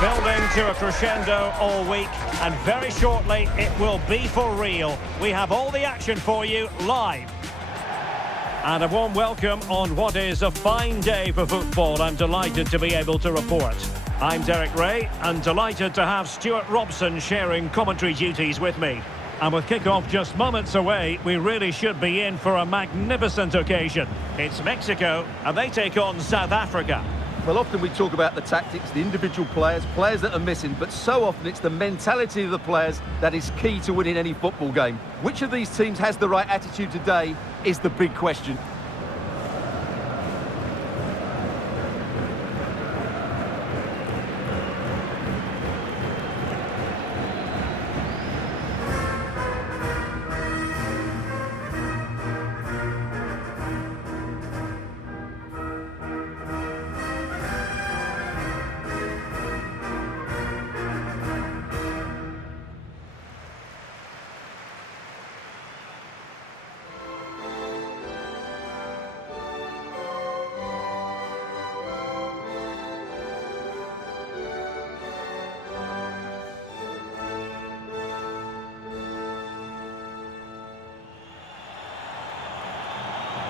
Building to a crescendo all week, and very shortly it will be for real. We have all the action for you live. And a warm welcome on what is a fine day for football. I'm delighted to be able to report. I'm Derek Ray, and delighted to have Stuart Robson sharing commentary duties with me. And with kick-off just moments away, we really should be in for a magnificent occasion. It's Mexico, and they take on South Africa. Well, often we talk about the tactics, the individual players that are missing, but so often it's the mentality of the players that is key to winning any football game. Which of these teams has the right attitude today is the big question.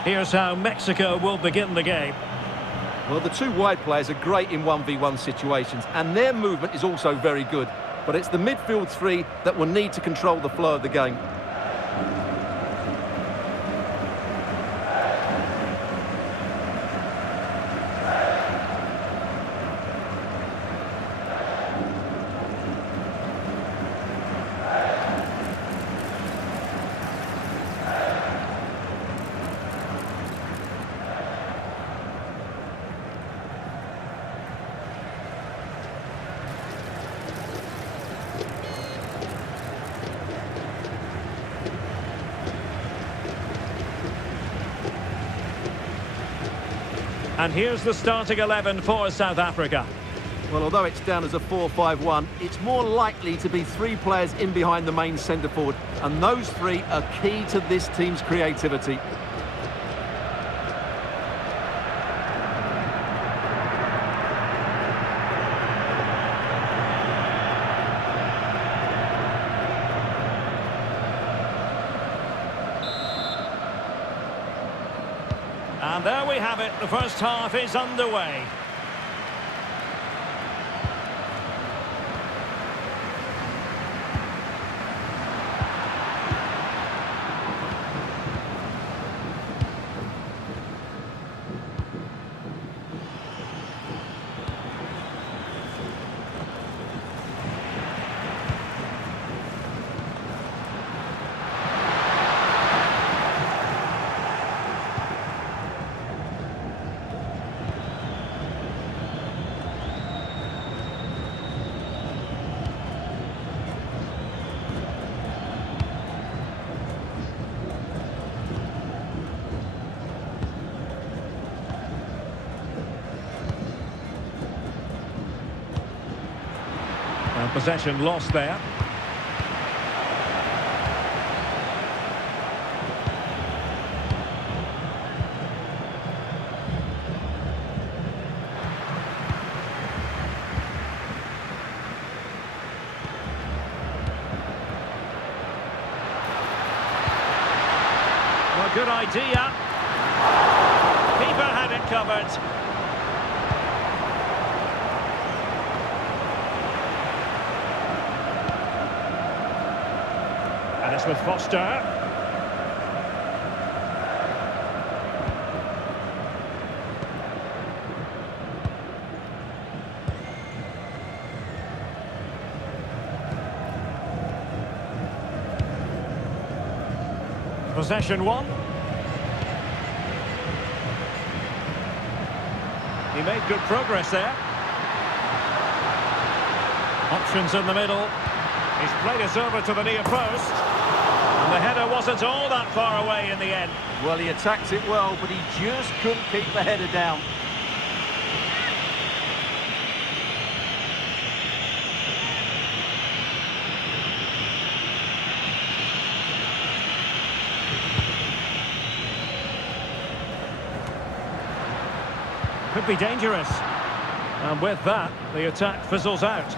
Here's how Mexico will begin the game. Well, the two wide players are great in 1v1 situations, and their movement is also very good. But it's the midfield three that will need to control the flow of the game. And here's the starting 11 for South Africa. Well, although it's down as a 4-5-1, it's more likely to be three players in behind the main centre forward, and those three are key to this team's creativity. And there we have it, the first half is underway. And possession lost there. Well, good idea. Keeper had it covered. And it's with Foster. Possession one. He made good progress there. Options in the middle. He's played us over to the near post. And the header wasn't all that far away in the end. Well, he attacked it well, but he just couldn't keep the header down. Could be dangerous. And with that, the attack fizzles out.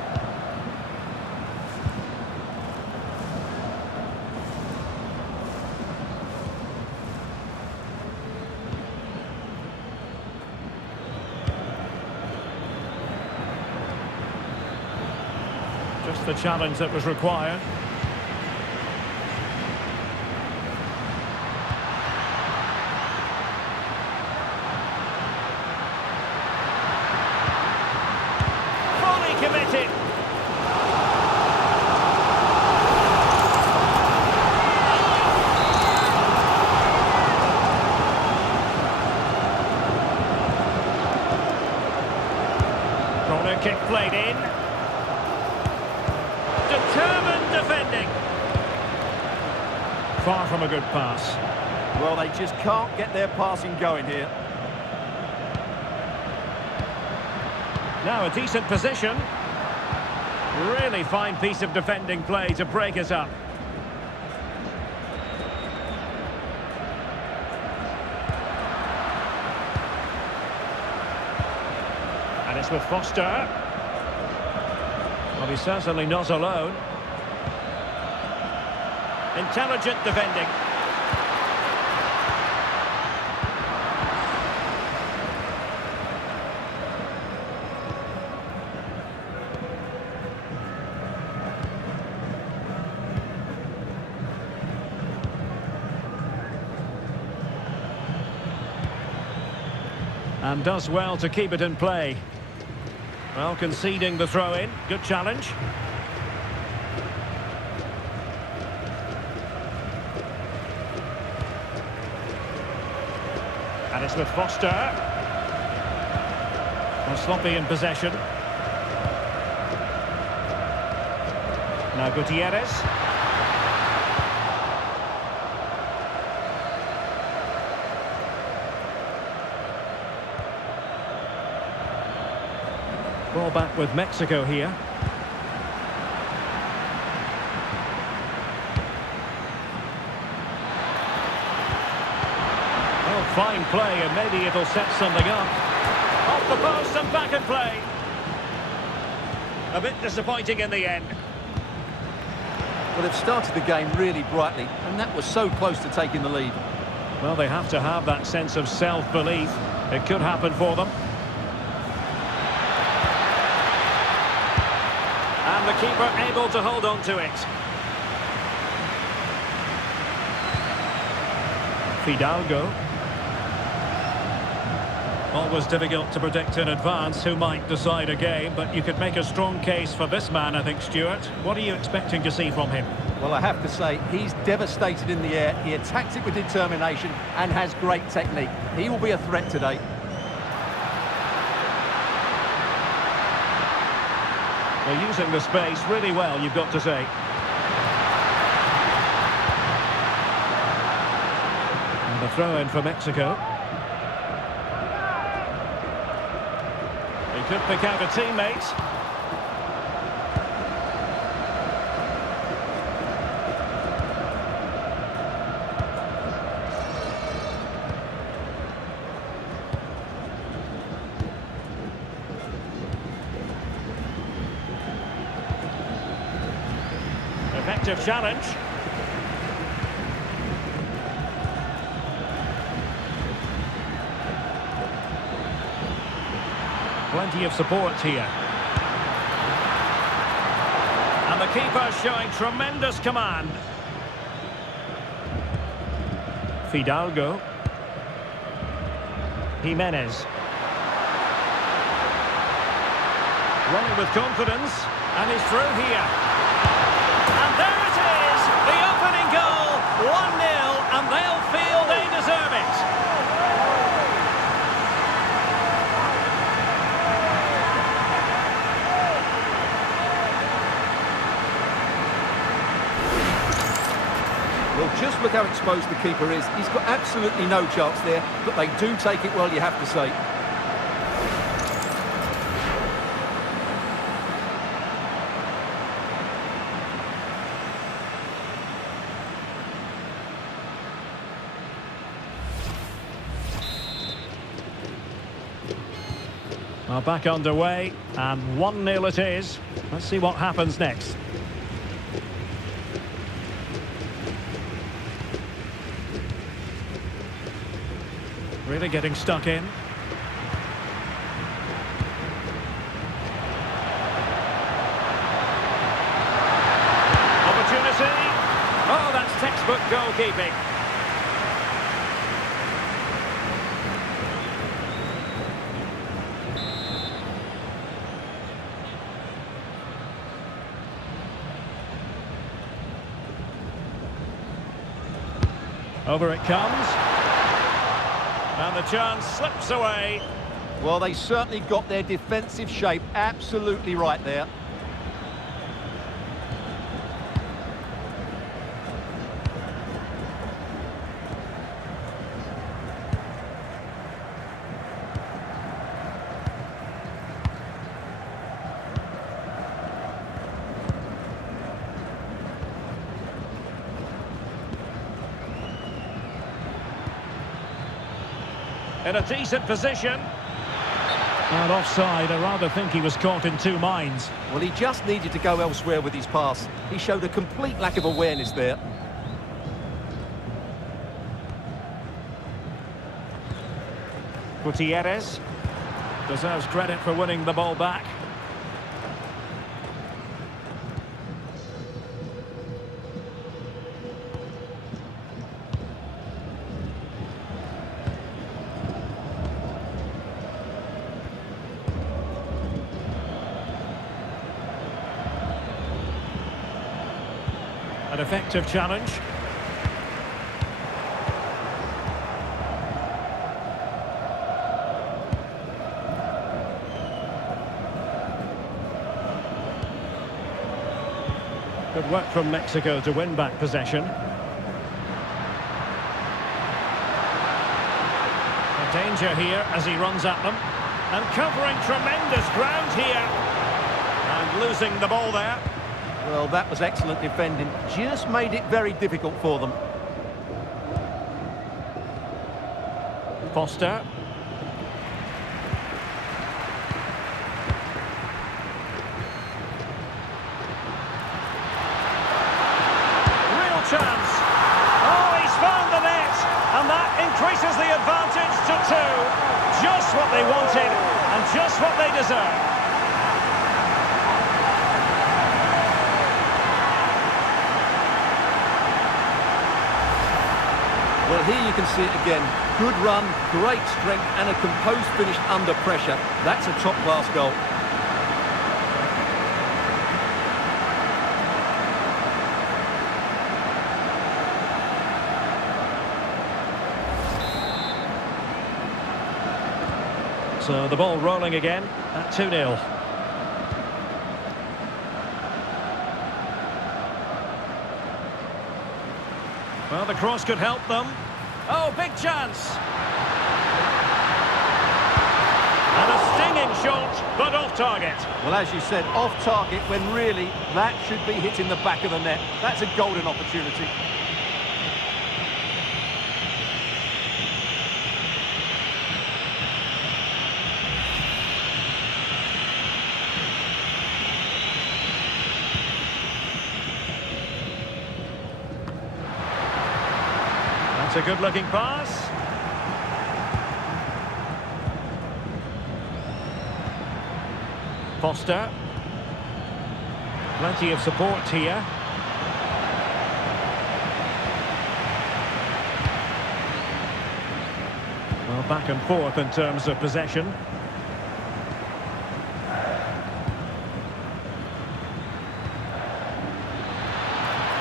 Just the challenge that was required. Fully committed. Corner kick played in. Determined defending. Far from a good pass. Well, they just can't get their passing going here. Now a decent position. Really fine piece of defending play to break us up. And it's with Foster. Well, he's certainly not alone. Intelligent defending. And does well to keep it in play. Well, conceding the throw-in. Good challenge. And it's with Foster. Well, sloppy in possession. Now Gutierrez. Ball back with Mexico here. Oh, fine play, and maybe it'll set something up. Off the post and back in play. A bit disappointing in the end. Well, they've started the game really brightly, and that was so close to taking the lead. Well, they have to have that sense of self-belief. It could happen for them. And the keeper able to hold on to it. Fidalgo. Always difficult to predict in advance who might decide a game, but you could make a strong case for this man, I think, Stuart. What are you expecting to see from him? Well, I have to say, he's devastated in the air. He attacks it with determination and has great technique. He will be a threat today. They're using the space really well, you've got to say. And the throw-in for Mexico. He could pick out a teammate. Effective challenge. Plenty of support here. And the keeper showing tremendous command. Fidalgo. Jimenez. Running with confidence, and he's through here. And there it is, the opening goal, 1-0, and they'll feel they deserve it. Well, just look how exposed the keeper is. He's got absolutely no chance there, but they do take it well, you have to say. Well, back underway, and 1-0 it is. Let's see what happens next. Really getting stuck in. Opportunity. Oh, that's textbook goalkeeping. Over it comes. And the chance slips away. Well, they certainly got their defensive shape absolutely right there. In a decent position. And offside, I rather think he was caught in two minds. Well, he just needed to go elsewhere with his pass. He showed a complete lack of awareness there. Gutierrez deserves credit for winning the ball back. An effective challenge. Good work from Mexico to win back possession. A danger here as he runs at them. And covering tremendous ground here. And losing the ball there. Well, that was excellent defending. Just made it very difficult for them. Foster. Real chance. Oh, he's found the net. And that increases the advantage to 2. Just what they wanted and just what they deserve. Well, here you can see it again. Good run, great strength, and a composed finish under pressure. That's a top-class goal. So the ball rolling again at 2-0. Well, the cross could help them. Oh, big chance. And a stinging shot, but off target. Well, as you said, off target when really that should be hitting the back of the net. That's a golden opportunity. It's a good-looking pass. Foster. Plenty of support here. Well, back and forth in terms of possession.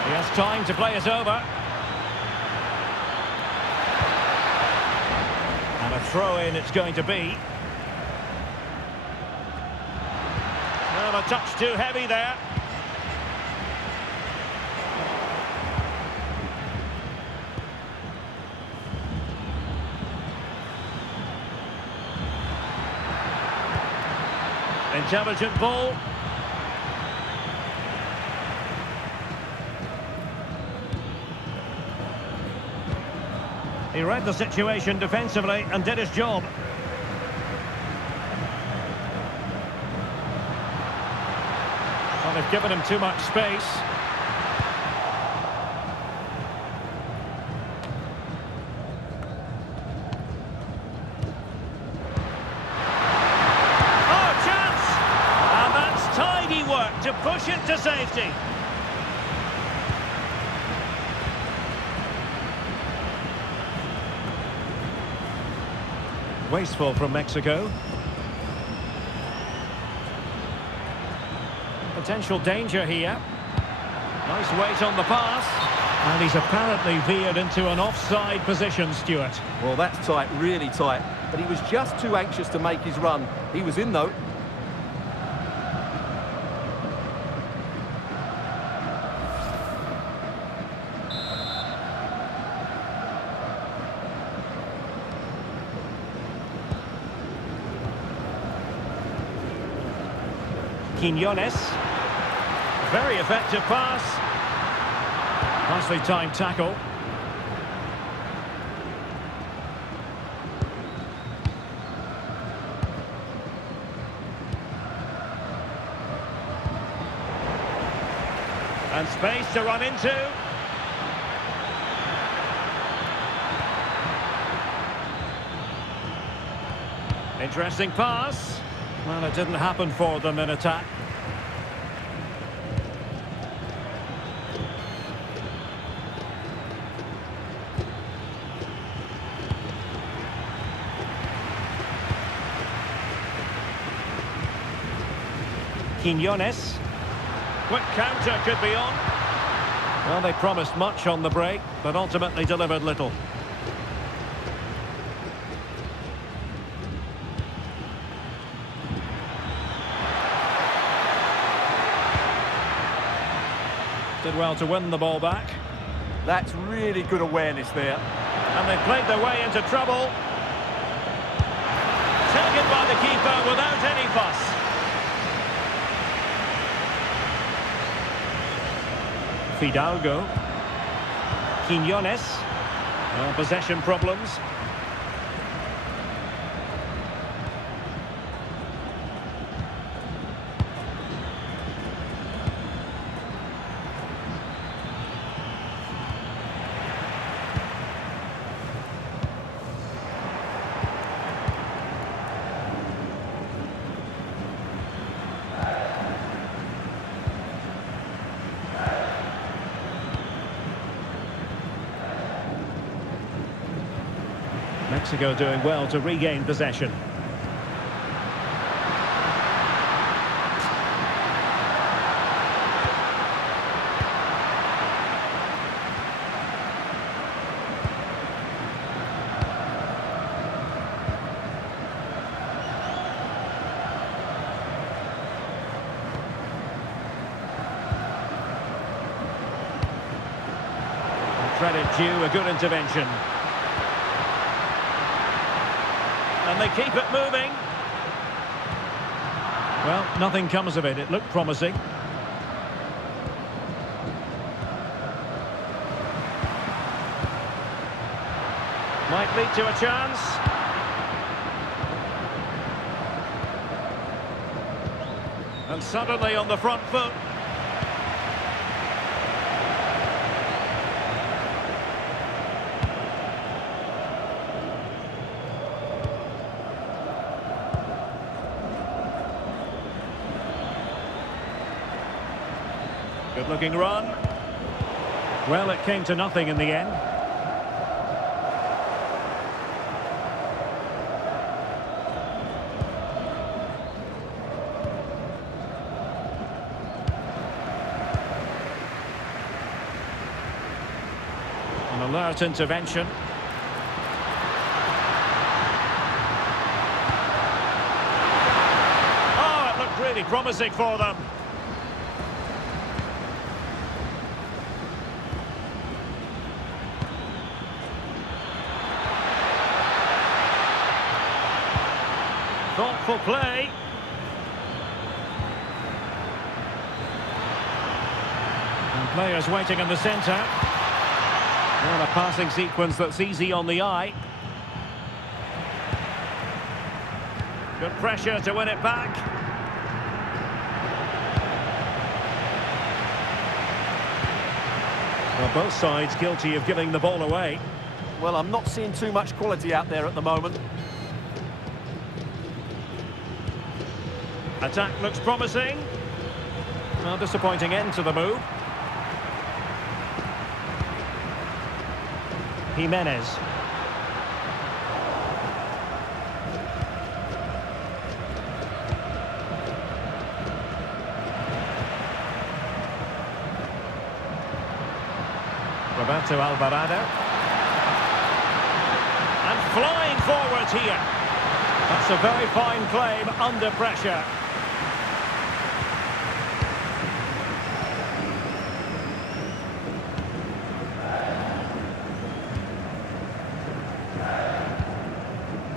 He has time to play it over. And a throw-in it's going to be. Well, a touch too heavy there. Intelligent ball. He read the situation defensively and did his job. Well, they've given him too much space. Oh, chance! And that's tidy work to push it to safety. Wasteful from Mexico. Potential danger here. Nice weight on the pass. And he's apparently veered into an offside position, Stuart. Well, that's tight, really tight. But he was just too anxious to make his run. He was in, though. Quiñones. Very effective pass. Nicely timed tackle. And space to run into. Interesting pass. Well, it didn't happen for them in attack. Quiñones. Quick counter could be on. Well, they promised much on the break, but ultimately delivered little. Did well to win the ball back. That's really good awareness there. And they played their way into trouble. Taken by the keeper without any fuss. Fidalgo. Quiñones. Possession problems. Mexico doing well to regain possession. Credit due, a good intervention. And they keep it moving. Well, nothing comes of it. It looked promising. Might lead to a chance. And suddenly on the front foot. Good-looking run. Well, it came to nothing in the end. An alert intervention. Oh, it looked really promising for them. Thoughtful play. And players waiting in the centre. Well, a passing sequence that's easy on the eye. Good pressure to win it back. Well, both sides guilty of giving the ball away. Well, I'm not seeing too much quality out there at the moment. Attack looks promising. Well, disappointing end to the move. Jimenez. Roberto Alvarado. And flying forward here. That's a very fine claim under pressure.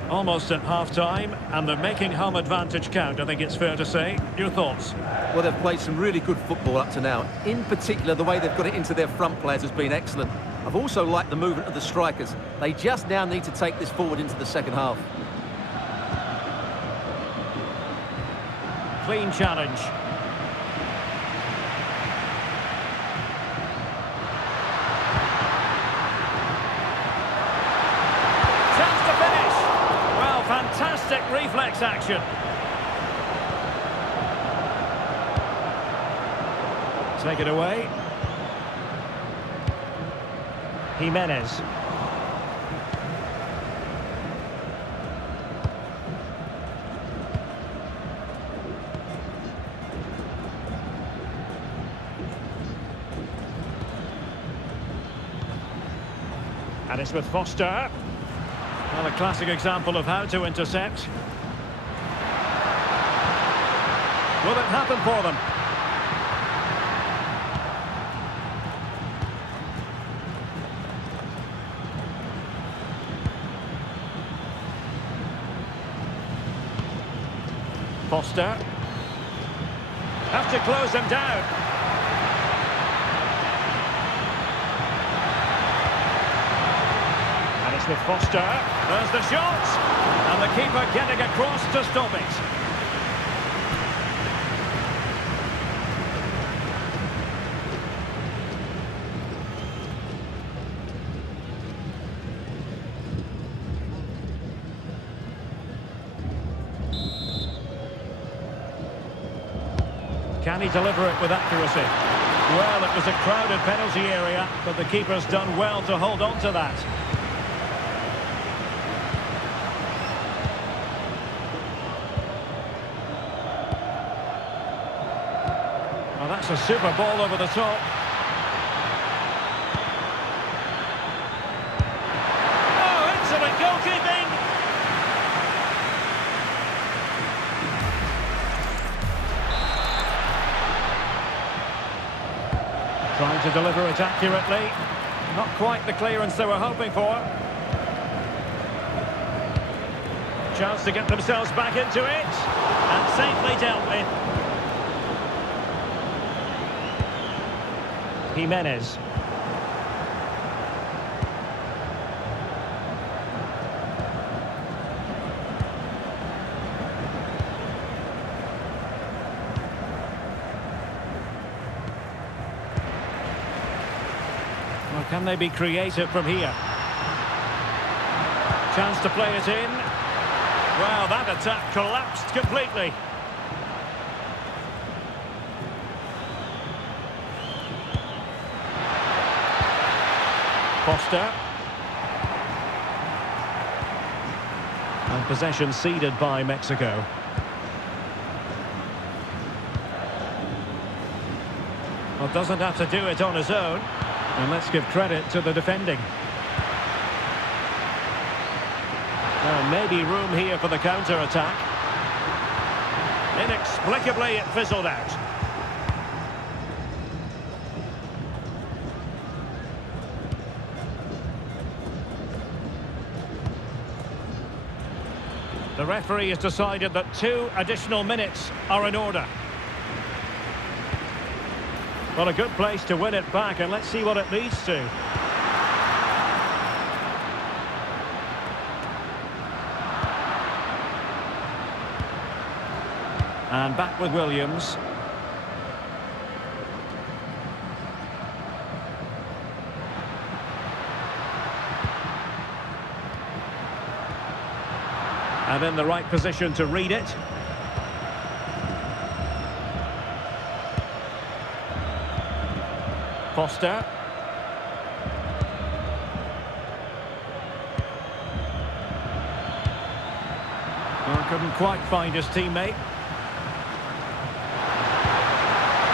Almost at half-time, and they're making home advantage count, I think it's fair to say. Your thoughts? Well, they've played some really good football up to now. In particular, the way they've got it into their front players has been excellent. I've also liked the movement of the strikers. They just now need to take this forward into the second half. Clean challenge. Chance to finish. Well, fantastic reflex action. Take it away. Jimenez. And it's with Foster. Well, a classic example of how to intercept. Will it happen for them? Foster. Have to close them down. And it's with Foster. There's the shot. And the keeper getting across to stop it. Can he deliver it with accuracy? Well, it was a crowded penalty area, but the keeper's done well to hold on to that. Well, that's a super ball over the top. Oh, excellent goalkeeping! Trying to deliver it accurately. Not quite the clearance they were hoping for. Chance to get themselves back into it. And safely dealt with. Jimenez. Well, can they be creative from here? Chance to play it in. Well, that attack collapsed completely. Foster. And possession ceded by Mexico. Well, doesn't have to do it on his own. And let's give credit to the defending. Well, maybe room here for the counter-attack. Inexplicably, it fizzled out. The referee has decided that 2 additional minutes are in order. Well, a good place to win it back, and let's see what it leads to. And back with Williams. And in the right position to read it. Foster. Well, couldn't quite find his teammate.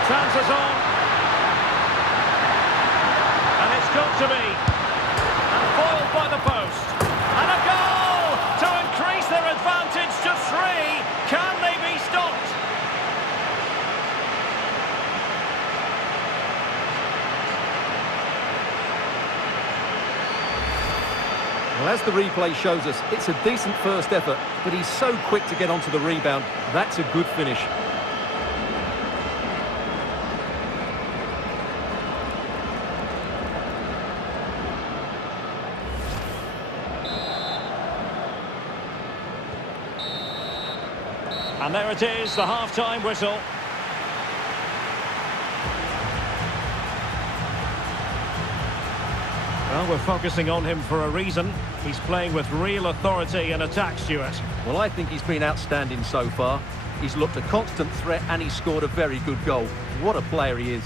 Chances on. And it's got to be. And foiled by the post. And a goal to increase their advantage to 3. Can they be stopped? Well, as the replay shows us, it's a decent first effort, but he's so quick to get onto the rebound. That's a good finish. And there it is, the half-time whistle. Well, we're focusing on him for a reason. He's playing with real authority in attack, Stuart. Well, I think he's been outstanding so far. He's looked a constant threat and he's scored a very good goal. What a player he is.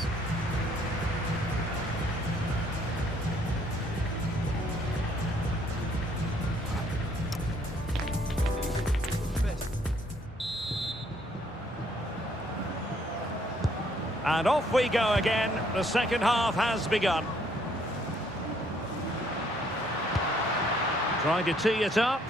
And off we go again. The second half has begun. Trying to tee it up.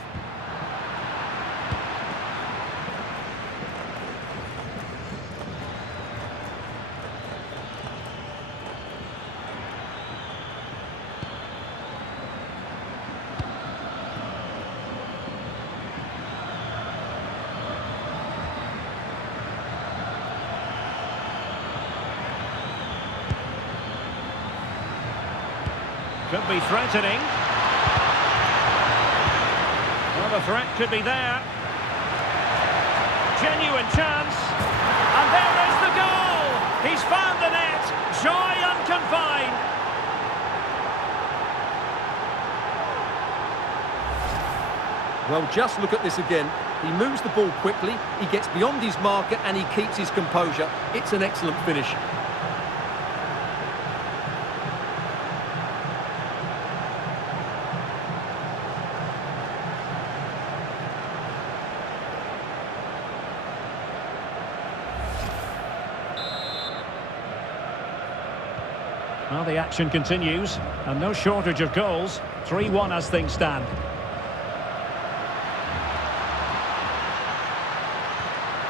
Could be threatening. Well, the threat could be there. Genuine chance. And there is the goal! He's found the net. Joy unconfined. Well, just look at this again. He moves the ball quickly, he gets beyond his marker and he keeps his composure. It's an excellent finish. Well, the action continues, and no shortage of goals. 3-1 as things stand.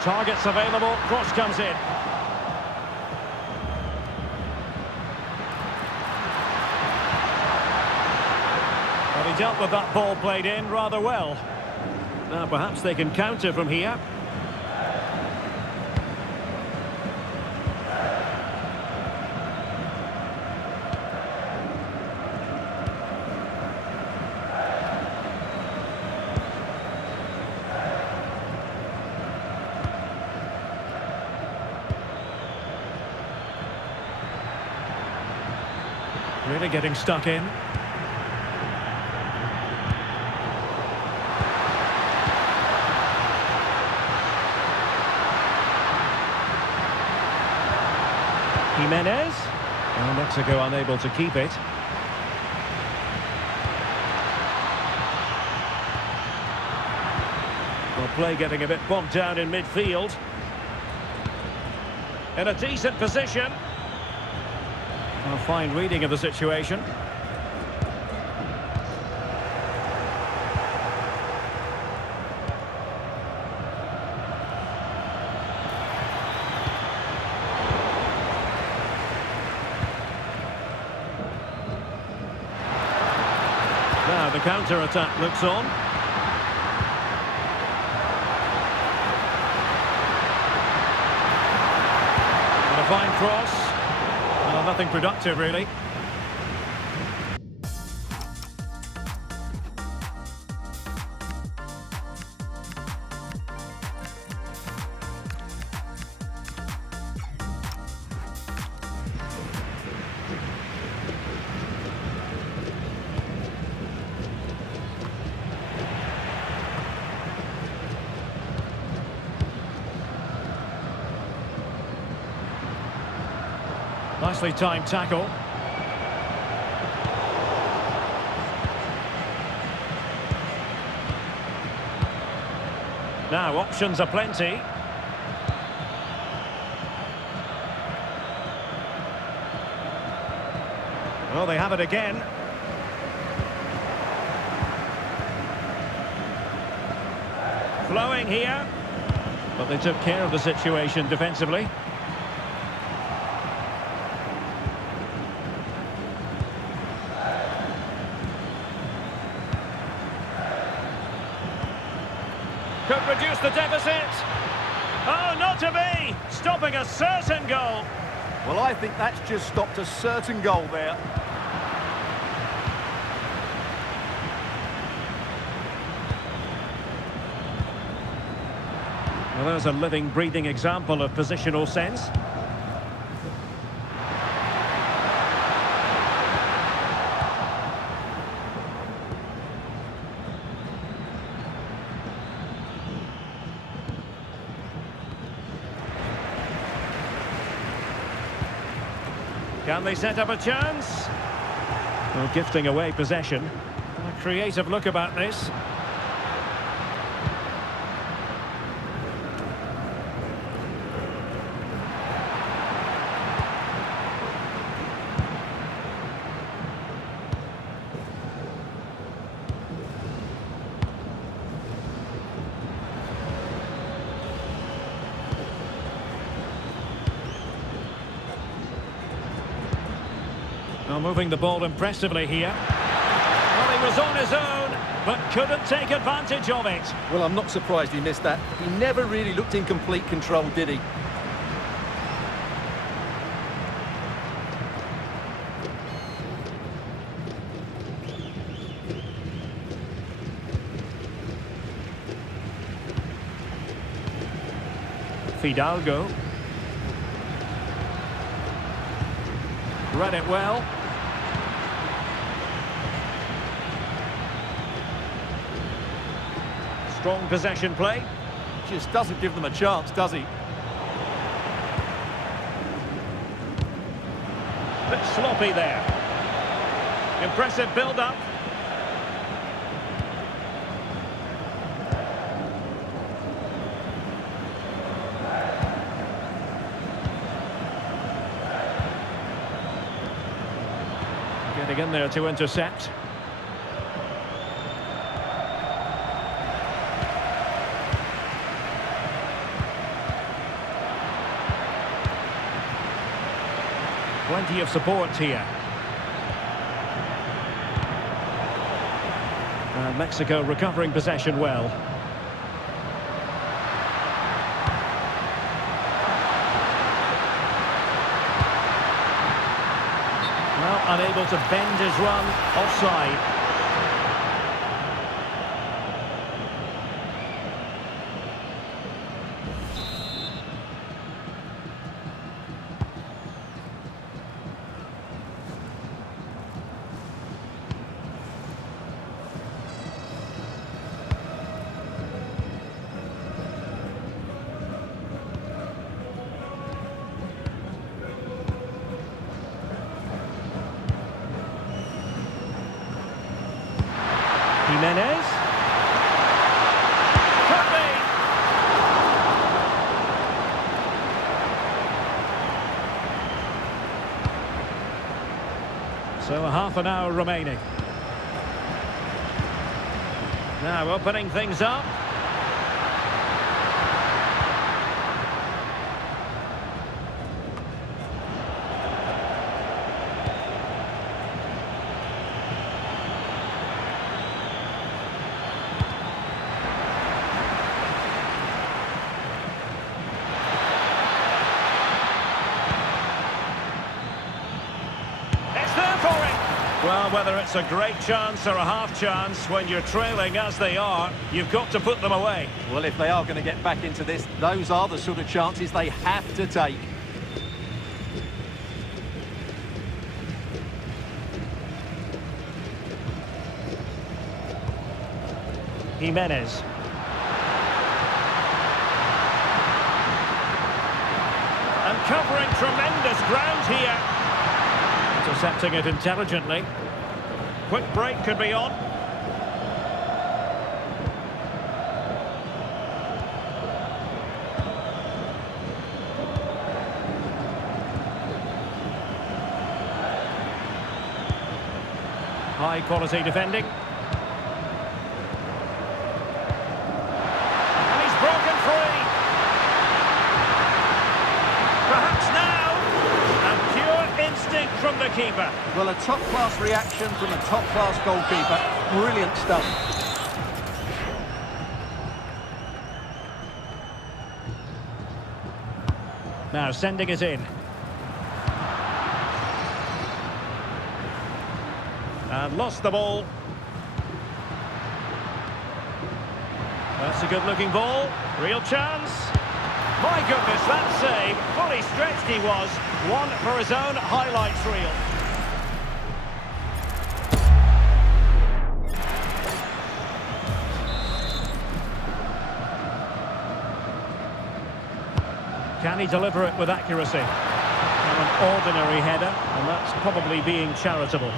Targets available, cross comes in. Well, he dealt with that ball played in rather well. Now perhaps they can counter from here. Really getting stuck in. Jimenez. And Mexico unable to keep it. Well, play getting a bit bogged down in midfield. In a decent position. A fine reading of the situation. Now the counter-attack looks on. And a fine cross. Well, nothing productive, really. Nicely timed tackle. Now, options are plenty. Well, they have it again. Flowing here. But they took care of the situation defensively. Could reduce the deficit. Oh, not to be! Stopping a certain goal. Well, I think that's just stopped a certain goal there. Well, there's a living, breathing example of positional sense. Can they set up a chance? Well, gifting away possession. A creative look about this. Well, moving the ball impressively here. Well, he was on his own, but couldn't take advantage of it. Well, I'm not surprised he missed that. He never really looked in complete control, did he? Fidalgo. Read it well. Strong possession play. Just doesn't give them a chance, does he? Bit sloppy there. Impressive build-up. Getting in there to intercept. Plenty of support here. And Mexico recovering possession well. Well, unable to bend his run, offside. Jimenez. Could be. So a half an hour remaining. Now opening things up. Well, whether it's a great chance or a half chance, when you're trailing as they are, you've got to put them away. Well, if they are going to get back into this, those are the sort of chances they have to take. Jimenez. And covering tremendous ground here. Intercepting it intelligently. Quick break could be on. High quality defending. And he's broken free. Perhaps now. And pure instinct from the keeper. Well, a top-class reaction from a top-class goalkeeper. Brilliant stuff. Now sending it in. And lost the ball. That's a good-looking ball. Real chance. My goodness, that save. Fully stretched he was. One for his own highlights reel. Can he deliver it with accuracy? An ordinary header, and that's probably being charitable.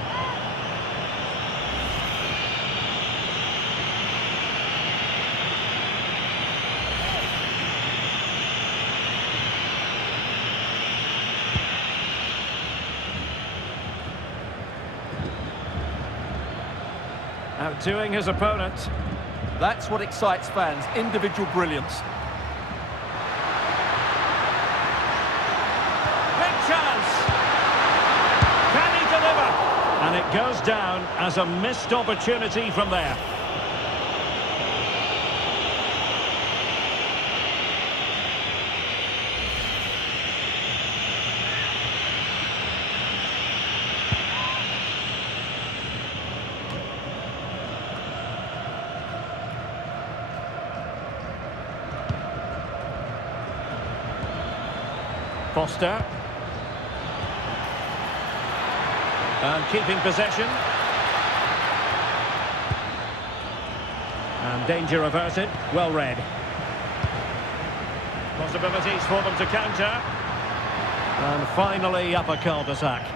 Outdoing his opponent. That's what excites fans, individual brilliance. Big chance! Can he deliver? And it goes down as a missed opportunity from there. Foster. And keeping possession. And danger averted. Well read. Possibilities for them to counter. And finally up a cul-de-sac.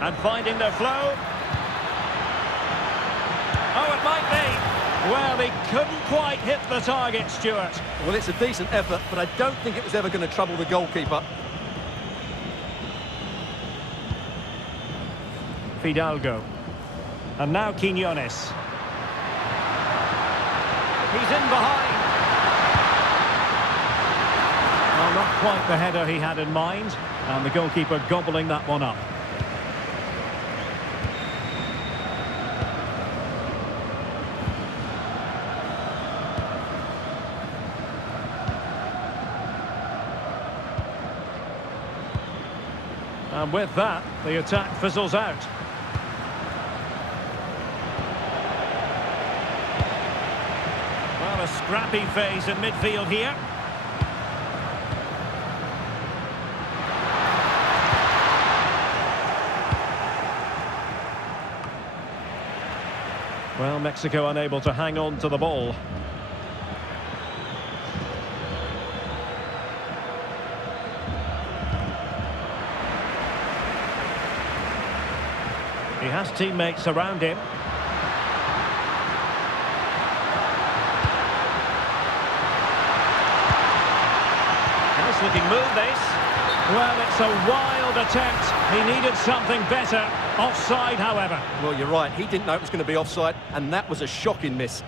And finding their flow. Oh, it might be. Well, he couldn't quite hit the target, Stuart. Well, it's a decent effort, but I don't think it was ever going to trouble the goalkeeper. Fidalgo. And now Quiñones. He's in behind. Well, not quite the header he had in mind. And the goalkeeper gobbling that one up. And with that, the attack fizzles out. Well, a scrappy phase in midfield here. Well, Mexico unable to hang on to the ball. He has teammates around him. Nice looking move, this. Well, it's a wild attempt. He needed something better. Offside, however. Well, you're right. He didn't know it was going to be offside, and that was a shocking miss.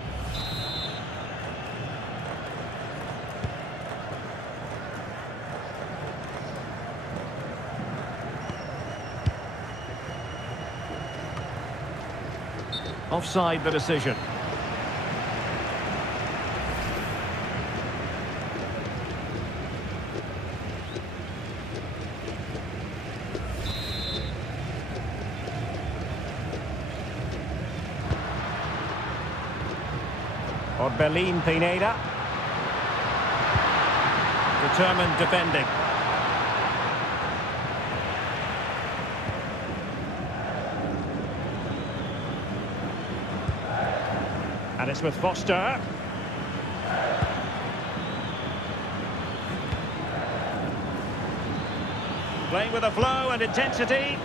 Offside the decision. Orbelín Pineda. Determined defending. And it's with Foster. Playing with a flow and intensity.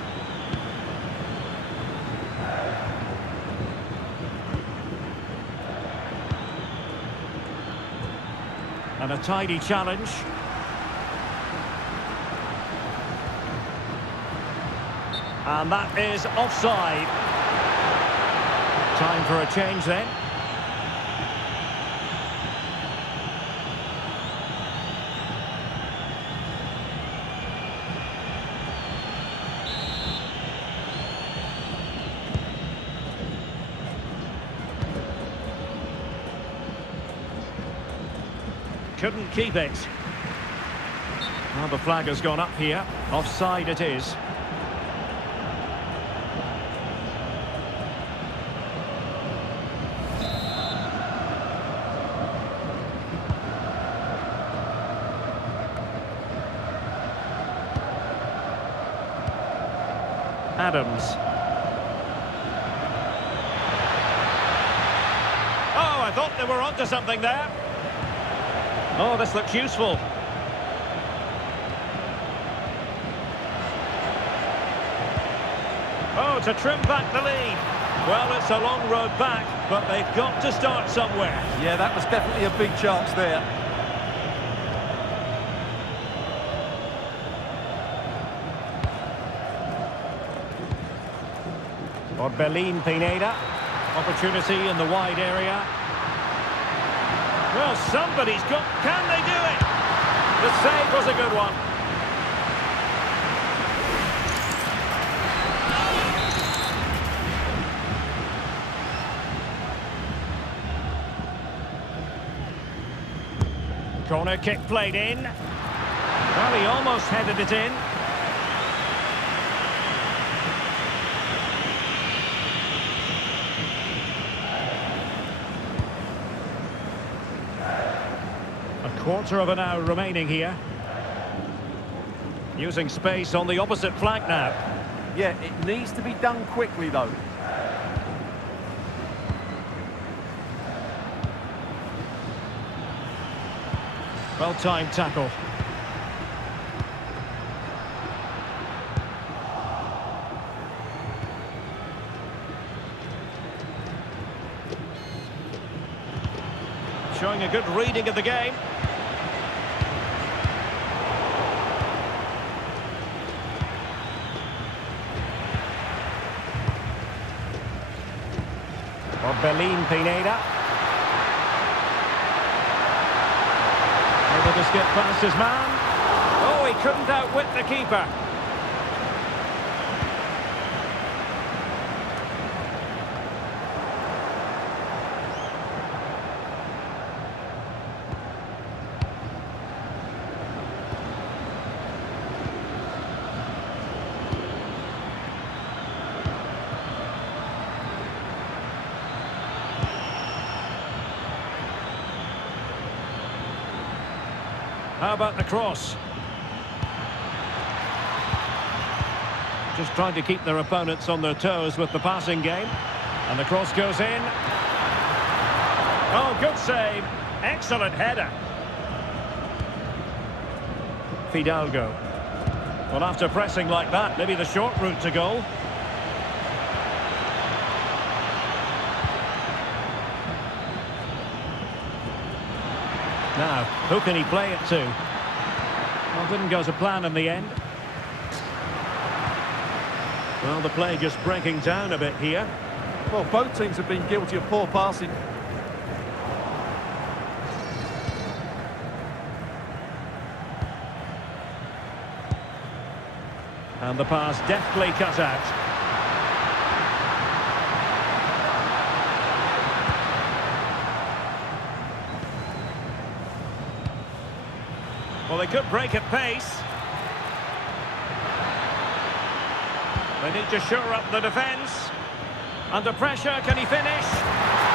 And a tidy challenge. And that is offside. Time for a change then. Couldn't keep it. Well, the flag has gone up here. Offside it is. Adams. Oh, I thought they were onto something there. Oh, this looks useful. Oh, to trim back the lead. Well, it's a long road back, but they've got to start somewhere. Yeah, that was definitely a big chance there. Orbelín Pineda. Opportunity in the wide area. Well, somebody's got... Can they do it? The save was a good one. Corner kick played in. Well, he almost headed it in. Quarter of an hour remaining here. Using space on the opposite flank now. Yeah, it needs to be done quickly though. Well-timed tackle. Showing a good reading of the game. Orbelín Pineda. Able to skip past his man. Oh, he couldn't outwit the keeper. How about the cross? Just trying to keep their opponents on their toes with the passing game. And the cross goes in. Oh, good save. Excellent header. Fidalgo. Well, after pressing like that, maybe the short route to goal. Now, who can he play it to? Well, didn't go to plan in the end. Well, the play just breaking down a bit here. Well, both teams have been guilty of poor passing. And the pass deftly cut out. Well, they could break at pace. They need to shore up the defence. Under pressure, can he finish?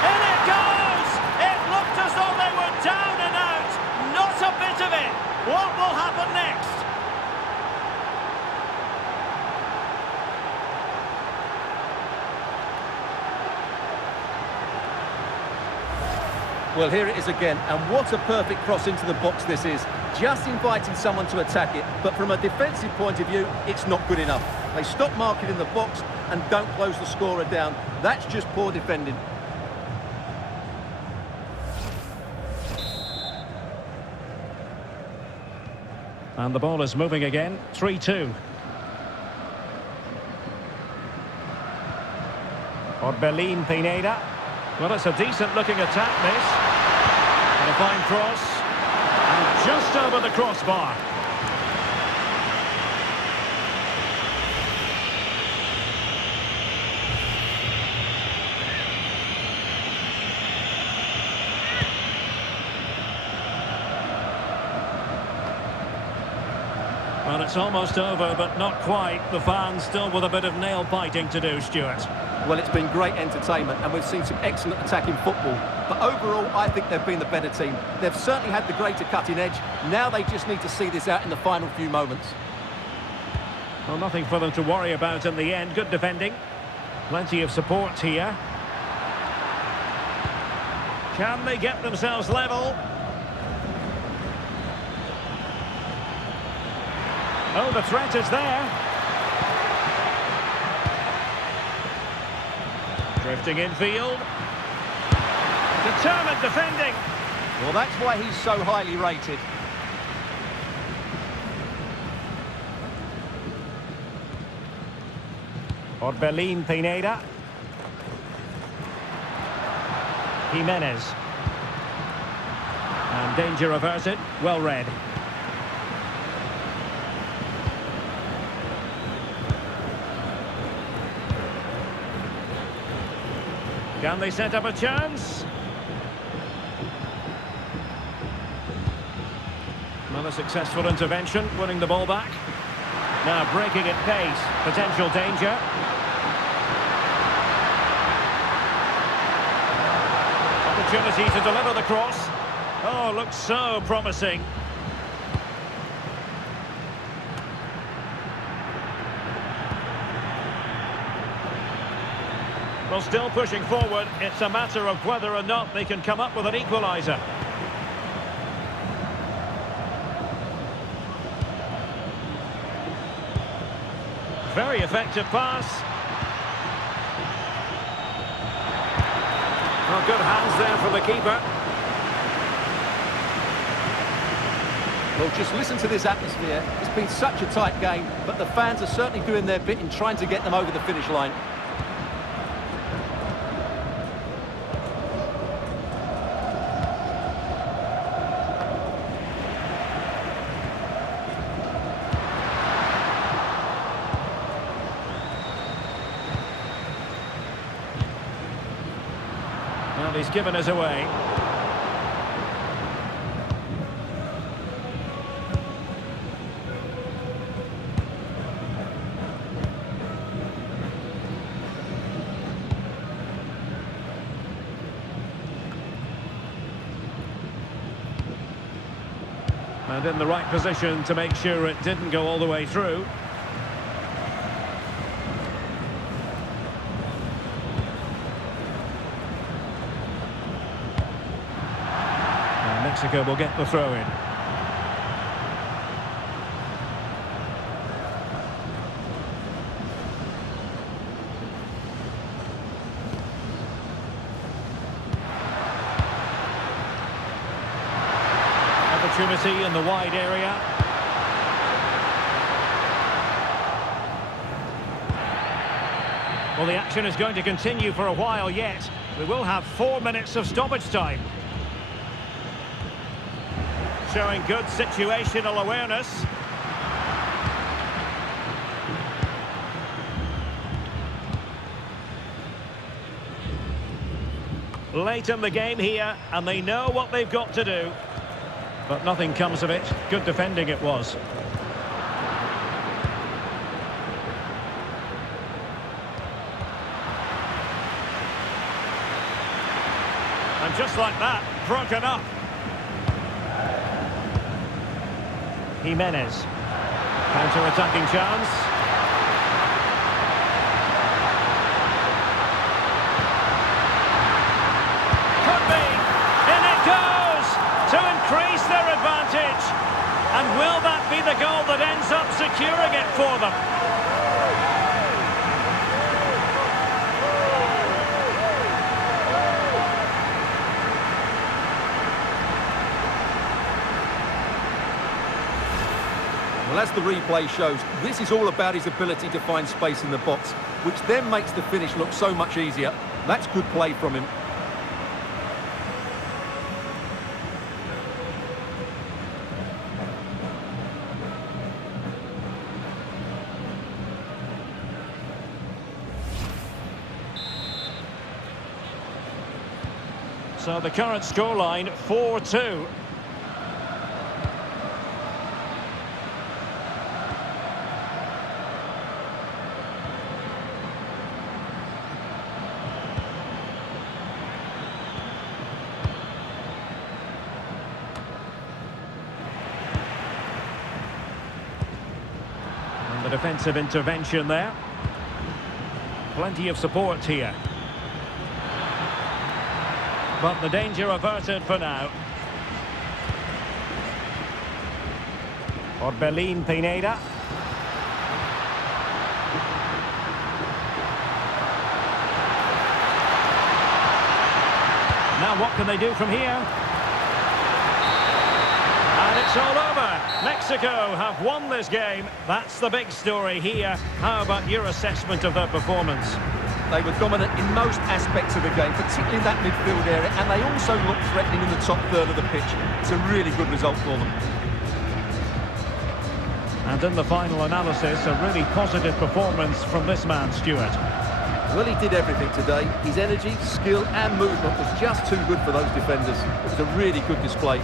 In it goes! It looked as though they were down and out. Not a bit of it. What will happen next? Well, here it is again, and what a perfect cross into the box this is. Just inviting someone to attack it, but from a defensive point of view, it's not good enough. They stop marking in the box and don't close the scorer down. That's just poor defending. And the ball is moving again, 3-2. Orbelin Pineda. Well, it's a decent-looking attack, this. And a fine cross. And just over the crossbar. Well, it's almost over, but not quite. The fans still with a bit of nail-biting to do, Stuart. Well, it's been great entertainment, and we've seen some excellent attacking football. But overall, I think they've been the better team. They've certainly had the greater cutting edge. Now they just need to see this out in the final few moments. Well, nothing for them to worry about in the end. Good defending. Plenty of support here. Can they get themselves level? Oh, the threat is there. Drifting infield. Determined defending. Well, that's why he's so highly rated. Orbelin Pineda. Jimenez. And danger averted. Well read. Can they set up a chance? Another successful intervention, winning the ball back. Now breaking at pace, potential danger. Opportunity to deliver the cross. Oh, looks so promising. Well, still pushing forward. It's a matter of whether or not they can come up with an equaliser. Very effective pass. Well, good hands there for the keeper. Well, just listen to this atmosphere. It's been such a tight game, but the fans are certainly doing their bit in trying to get them over the finish line. Well, he's given us away. And in the right position to make sure it didn't go all the way through. Mexico will get the throw in. Opportunity in the wide area. Well, the action is going to continue for a while yet. We will have 4 minutes of stoppage time. Showing good situational awareness. Late in the game here, and they know what they've got to do. But nothing comes of it. Good defending it was. And just like that, broken up. Jimenez. Counter-attacking chance. Could be. It be the goal that ends up securing it for them. Well, as the replay shows, this is all about his ability to find space in the box, which then makes the finish look so much easier. That's good play from him. So the current scoreline, 4-2. The defensive intervention there. Plenty of support here. But the danger averted for now. Orbelín Pineda. Now what can they do from here? And it's all over. Mexico have won this game. That's the big story here. How about your assessment of their performance? They were dominant in most aspects of the game, particularly in that midfield area, and they also looked threatening in the top third of the pitch. It's a really good result for them. And in the final analysis, a really positive performance from this man, Stuart. Well, he did everything today. His energy, skill and movement was just too good for those defenders. It was a really good display.